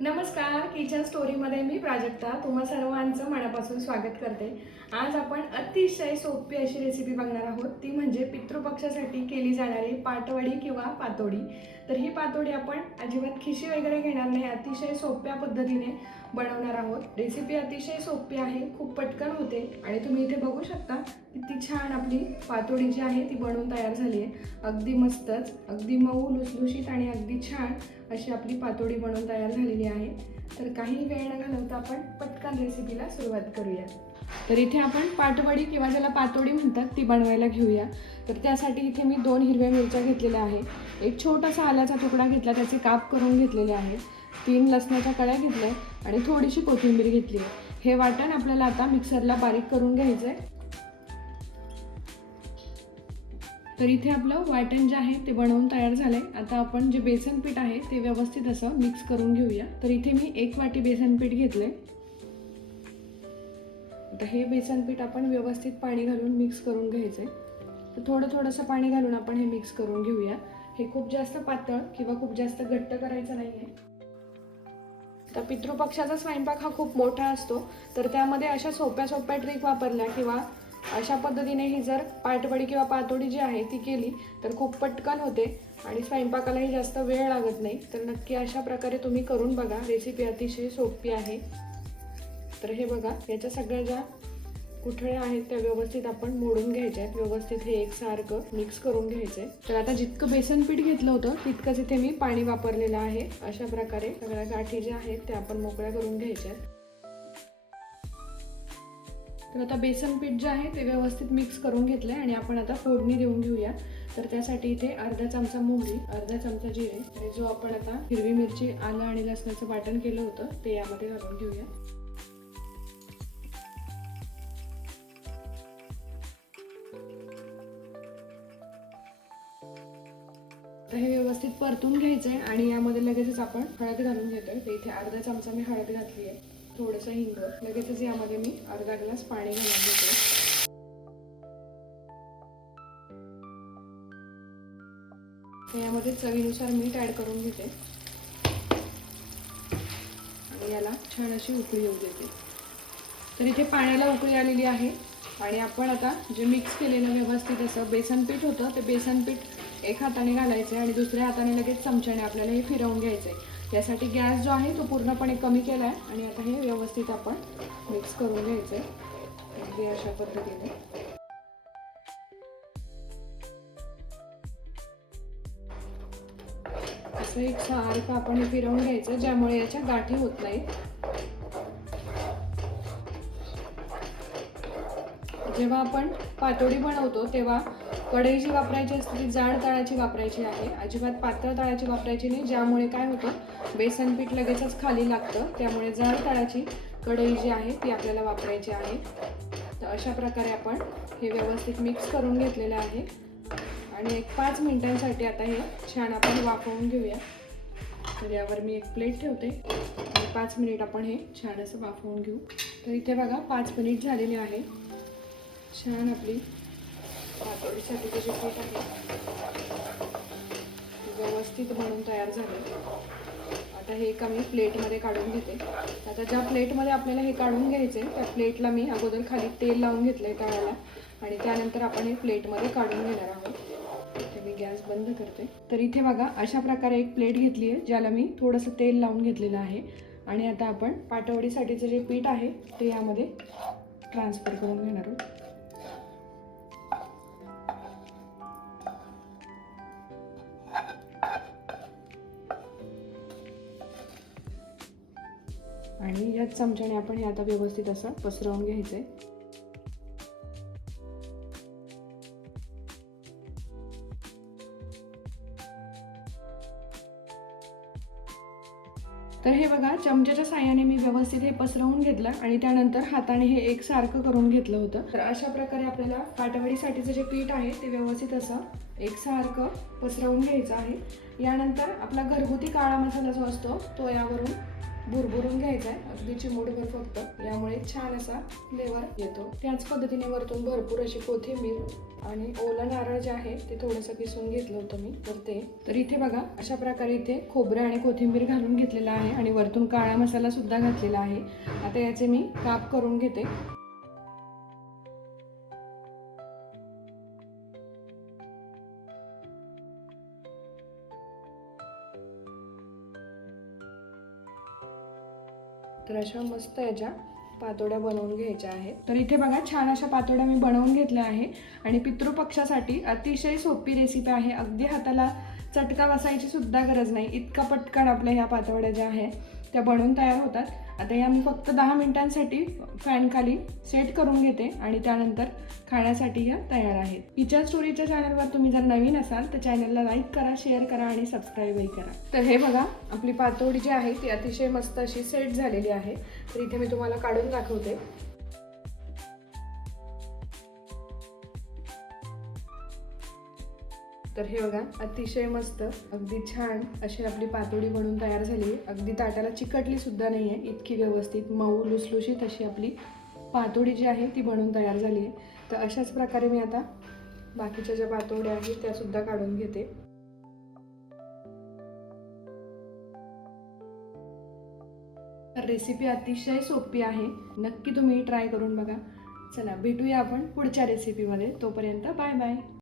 नमस्कार किचन स्टोरीमध्ये मी प्राजक्ता. तुम्हा सर्वांचं मनापासून स्वागत करते. आज आपण अतिशय सोपी अशी रेसिपी बघणार आहोत. ती म्हणजे पितृपक्षासाठी केली जाणारी पाटवडी किंवा पातोडी. तर ही पातोडी आपण अजिबात खिशी वगैरे घेणार नाही. अतिशय सोप्या पद्धतीने बनवणार आहोत. रेसिपी अतिशय सोपी आहे खूप पटकन होते आणि तुम्ही इथे बघू शकता किती छान आपली पातोडी जी आहे ती बनवून तयार झाली आहे. अगदी मस्तच अगदी मऊ लुसलुशीत आणि अगदी छान अशी आपली पातोडी बनवून तयार झालेली आहे. तर काही वेळ न घालवता आपण पटकन रेसिपीला सुरुवात करूया तर इथे आपण पाटवडी किंवा ज्याला पातोडी म्हणतात ती बनवायला घेऊया. तर त्यासाठी इथे मी दोन हिरव्या मिरच्या घेतलेल्या आहेत एक छोटासा आल्याचा तुकडा घेतला त्याचे काप करून घेतलेले आहेत. तीन लसणाच्या कळ्या घेतल्या आणि थोडीशी कोथिंबीर घेतली आहे. हे वाटण आपल्याला आता मिक्सरला बारीक करून घ्यायचं आहे तर इथे आपलं वाटण जे आहे ते बनवून तयार झालं आहे आता आपण जे बेसन पीठ आहे ते व्यवस्थित असं मिक्स करून घेऊया. तर इथे मी एक वाटी बेसन पीठ घेतलंय. आता हे बेसन पीठ आपण व्यवस्थित पाणी घालून मिक्स करून घ्यायचंय. तर थोडं थोडंसं पाणी घालून आपण हे मिक्स करून घेऊया. हे खूप जास्त पातळ किंवा खूप जास्त घट्ट करायचं नाही आहे तर पितृपक्षाचा स्वयंपाक हा खूप मोठा असतो. तर त्यामध्ये अशा सोप्या सोप्या ट्रिक वापरल्या किंवा अशा पद्धतीने ही जर पाटवडी किंवा पातोडी जी आहे ती केली तर खूप पटकन होते आणि स्वयंपाकालाही जास्त वेळ लागत नाही. तर नक्की अशा प्रकारे तुम्ही करून बघा. रेसिपी अतिशय सोपी आहे. तर हे बघा याच्या सगळ्या ज्या कुठळ्या आहेत त्या व्यवस्थित आपण मोडून घ्यायच्या आहेत. व्यवस्थित हे एकसारखं मिक्स करून घ्यायचं आहे तर आता जितकं बेसन पीठ घेतलं होतं तितकंच इथे मी पाणी वापरलेलं आहे. अशा प्रकारे सगळ्या गाठी ज्या आहेत त्या आपण मोकळ्या करून घ्यायच्या आहेत. तर आता बेसन पीठ जे आहे ते व्यवस्थित मिक्स करून घेतलं आहे आणि आपण आता फोडणी देऊन घेऊया. तर त्यासाठी इथे अर्धा चमचा मोहरी अर्धा चमचा जिरे. आणि जो आपण आता हिरवी मिरची आलं आणि लसणाचं वाटण केलं होतं ते यामध्ये घालून घेऊया. आता हे व्यवस्थित परतून घ्यायचंय आणि यामध्ये लगेचच आपण हळद घालून घेतोय. तर इथे अर्धा चमचा मी हळद घातली आहे. थोडंसं हिंग. लगेचच यामध्ये मी अर्धा ग्लास पाणी घालून घेतोय. यामध्ये चवीनुसार मीठ ऍड करून घेते. आणि याला छान अशी उकळी येऊ देते. तर इथे पाण्याला उकळी आलेली आहे. आणि आपण आता जे मिक्स केलेलं व्यवस्थित असं बेसन पीठ होतं ते बेसन पीठ एक हाताने घालायचं आणि दुसऱ्या हाताने लगेच चमच्याने आपल्याला हे फिरवून घ्यायचं. आहे यासाठी गॅस जो आहे तो पूर्णपणे कमी केला आहे आणि आता हे व्यवस्थित आपण मिक्स करून घ्यायचं. आहे अगदी अशा पद्धतीने. असं एक सारखं आपण हे फिरवून घ्यायचं ज्यामुळे याच्या गाठी होत नाहीत. जेव्हा आपण पातोडी बनवतो तेव्हा कढई जी वापरायची असते ती जाड तळाची वापरायची आहे. अजिबात पातळ तळाची वापरायची नाही ज्यामुळे काय होतं बेसन पीठ लगेचच खाली लागतं. त्यामुळे जाड तळाची कढई जी आहे ती आपल्याला वापरायची आहे. तर अशा प्रकारे आपण हे व्यवस्थित मिक्स करून घेतलेलं आहे. आणि एक पाच मिनिटांसाठी आता हे छान आपण वाफवून घेऊया. तर यावर मी एक प्लेट ठेवते. आणि पाच मिनिट आपण हे छान असं वाफवून घेऊ. तर इथे बघा पाच मिनिट झालेले आहे. छान आपली पातोडीसाठी जे पीठ आहे व्यवस्थित म्हणून तयार झाले. आता हे एका मी प्लेटमध्ये काढून घेते. आता ज्या प्लेटमध्ये आपल्याला हे काढून घ्यायचे त्या प्लेटला मी अगोदर खाली तेल लावून घेतलंय तळाला. आणि त्यानंतर आपण हे प्लेटमध्ये काढून घेणार आहोत. इथे मी गॅस बंद करते. तर इथे बघा अशा प्रकारे एक प्लेट घेतली आहे ज्याला मी थोडंसं तेल लावून घेतलेलं आहे. आणि आता आपण पाटवडीसाठीचं जे पीठ आहे ते यामध्ये ट्रान्सफर करून घेणार आहोत. आणि ह्याच चमच्याने आपण हे आता व्यवस्थित असं पसरवून घ्यायचंय. तर हे बघा चमच्याच्या साह्याने मी व्यवस्थित हे पसरवून घेतलं आणि त्यानंतर हाताने हे एकसारखं करून घेतलं होतं. तर अशा प्रकारे आपल्याला काटवडीसाठीचं जे पीठ आहे ते व्यवस्थित असं एकसारखं पसरवून घ्यायचं आहे. यानंतर आपला घरगुती काळा मसाला जो असतो तो यावरून भुरभुरून घ्यायचा आहे अगदी चिमूटभर फक्त. यामुळे छान असा फ्लेवर येतो. त्याच पद्धतीने वरतून भरपूर अशी कोथिंबीर आणि ओलं नारळ जे आहे ते थोडंसं किसून घेतलं होतं मी. तर ते. तर इथे बघा अशा प्रकारे इथे खोबरं आणि कोथिंबीर घालून घेतलेला आहे आणि वरतून काळा मसाला सुद्धा घातलेला आहे. आता याचे मी काप करून घेते. तर अशा मस्त याच्या पातोड्या बनवून घ्यायच्या आहेत. तर इथे बघा छान अशा पातोड्या मी बनवून घेतल्या आहे. आणि पितृपक्षासाठी अतिशय सोपी रेसिपी आहे. अगदी हाताला चटका बसायची सुद्धा गरज नाही. इतका पटकन आपल्या ह्या पातोड्या ज्या आहेत त्या बनवून तयार होतात. आता या मी फक्त दहा मिनिटांसाठी फॅनखाली सेट करून घेते आणि त्यानंतर खाण्यासाठी ह्या तयार आहेत. हिच्या स्टोरीच्या चॅनलवर तुम्ही जर नवीन असाल तर चॅनलला लाईक करा शेअर करा आणि सबस्क्राईबही करा. तर हे बघा आपली पातोडी जी आहे ती अतिशय मस्त अशी सेट झालेली आहे. तर इथे मी तुम्हाला काढून दाखवते. तर हे बघा अतिशय मस्त अगदी छान अशी आपली पातोडी बनवून तयार झाली. अगदी ताटाला चिकटली सुद्धा नाही आहे इतकी व्यवस्थित मऊ लुसलुशीत अशी आपली पातोडी जी आहे ती बनवून तयार झाली आहे. तर अशाच प्रकारे मी आता बाकीच्या ज्या पातोड्या आहेत त्या सुद्धा काढून घेते. रेसिपी अतिशय सोपी आहे. नक्की तुम्ही ट्राय करून बघा. चला भेटूया आपण पुढच्या रेसिपीमध्ये तोपर्यंत बाय बाय